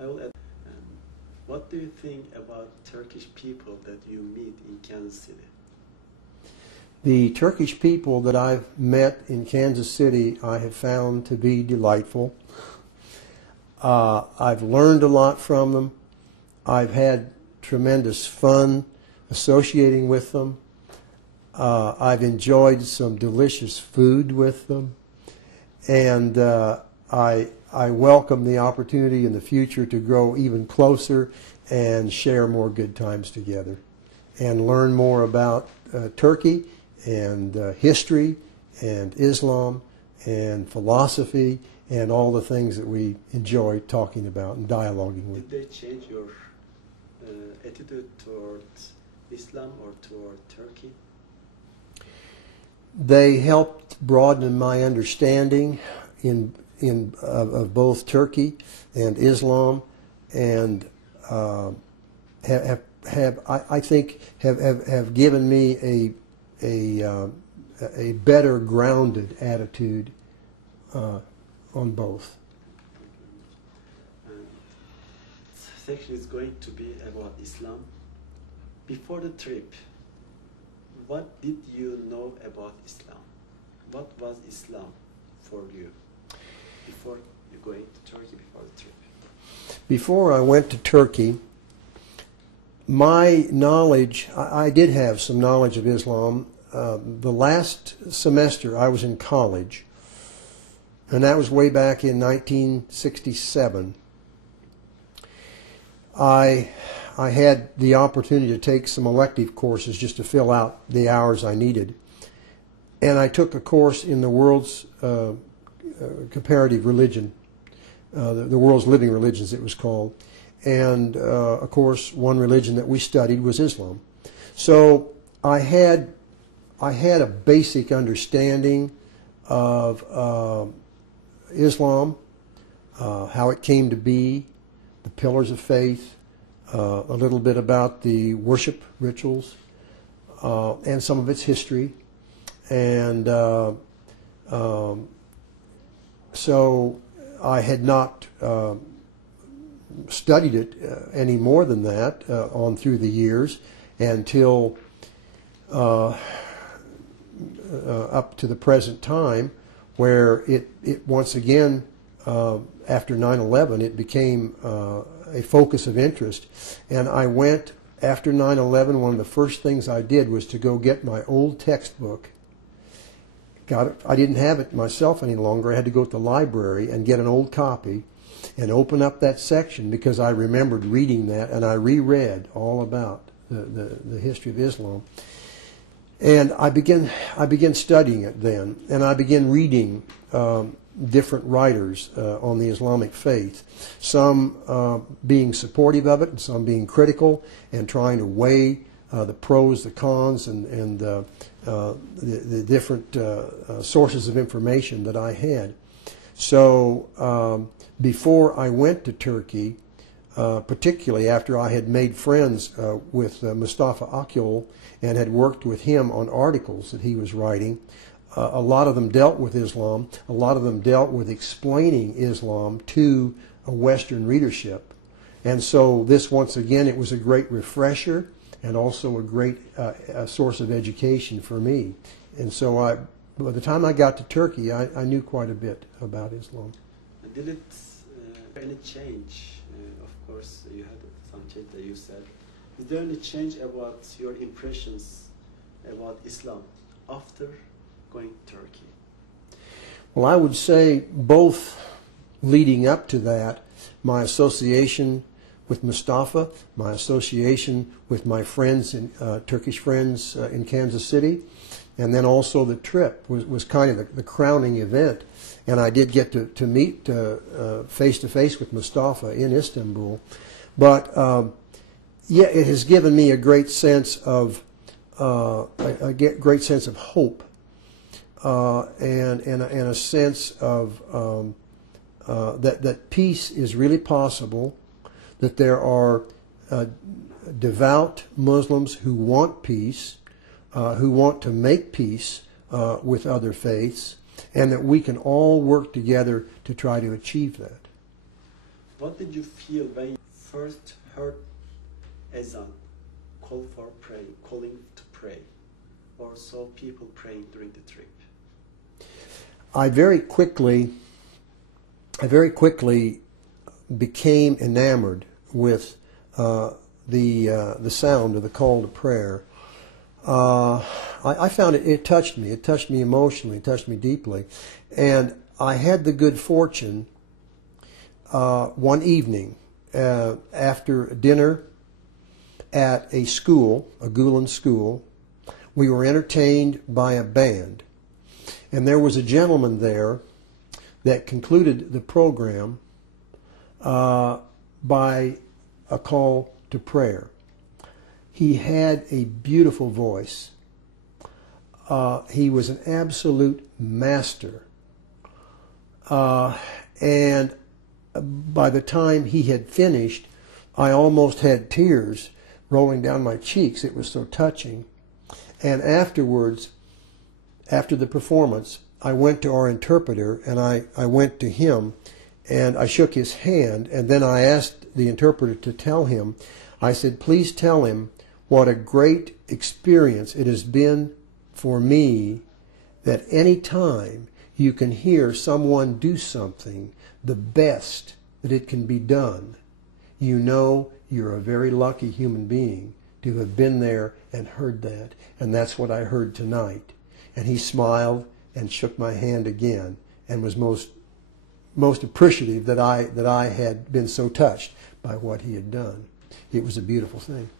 I will add, what do you think about Turkish people that you meet in Kansas City? The Turkish people that I've met in Kansas City I have found to be delightful. I've learned a lot from them. I've had tremendous fun associating with them. I've enjoyed some delicious food with them. And I welcome the opportunity in the future to grow even closer and share more good times together and learn more about Turkey and history and Islam and philosophy and all the things that we enjoy talking about and dialoguing with. Did they change your attitude towards Islam or toward Turkey? They helped broaden my understanding of both Turkey and Islam, and I think have given me a better grounded attitude on both. Section is going to be about Islam. Before the trip, what did you know about Islam? What was Islam for you before you going to Turkey, before the trip? Before I went to Turkey, my knowledge, I did have some knowledge of Islam. The last semester I was in college, and that was way back in 1967. I had the opportunity to take some elective courses just to fill out the hours I needed. And I took a course in the world's comparative religion, the world's living religions it was called. And of course one religion that we studied was Islam. So I had a basic understanding of Islam, how it came to be, the pillars of faith, a little bit about the worship rituals, and some of its history. And so I had not studied it any more than that on through the years until up to the present time, where it once again, after 9/11, it became a focus of interest. And I went, after 9/11, one of the first things I did was to go get my old textbook. Got it. I didn't have it myself any longer. I had to go to the library and get an old copy and open up that section, because I remembered reading that, and I reread all about the history of Islam. And I began studying it then, and I began reading different writers on the Islamic faith, some being supportive of it and some being critical and trying to weigh the pros, the cons, and the different sources of information that I had. So before I went to Turkey, particularly after I had made friends with Mustafa Akyol and had worked with him on articles that he was writing, a lot of them dealt with Islam. A lot of them dealt with explaining Islam to a Western readership. And so this, once again, it was a great refresher and also a great source of education for me. And so by the time I got to Turkey, I knew quite a bit about Islam. Did it any change? Of course, you had some change that you said. Is there any change about your impressions about Islam after going to Turkey? Well, I would say both leading up to that, my association with Mustafa, my association with my friends, Turkish friends in Kansas City, and then also the trip was kind of the crowning event. And I did get to meet face-to-face with Mustafa in Istanbul. But yeah, it has given me a great sense of hope. And a sense of that peace is really possible, that there are devout Muslims who want peace, who want to make peace with other faiths, and that we can all work together to try to achieve that. What did you feel when you first heard azan, call for pray, calling to pray, or saw people praying during the trip? I very quickly became enamored with the sound of the call to prayer. I found it touched me. It touched me emotionally. It touched me deeply. And I had the good fortune one evening after dinner at a school, a Gulen school, we were entertained by a band. And there was a gentleman there that concluded the program by a call to prayer. He had a beautiful voice. He was an absolute master. And by the time he had finished, I almost had tears rolling down my cheeks. It was so touching. And afterwards, after the performance, I went to our interpreter and I went to him and I shook his hand, and then I asked the interpreter to tell him, I said, please tell him what a great experience it has been for me that any time you can hear someone do something the best that it can be done, you know you're a very lucky human being to have been there and heard that. And that's what I heard tonight. And he smiled and shook my hand again and was most appreciative that I had been so touched by what he had done. It was a beautiful thing.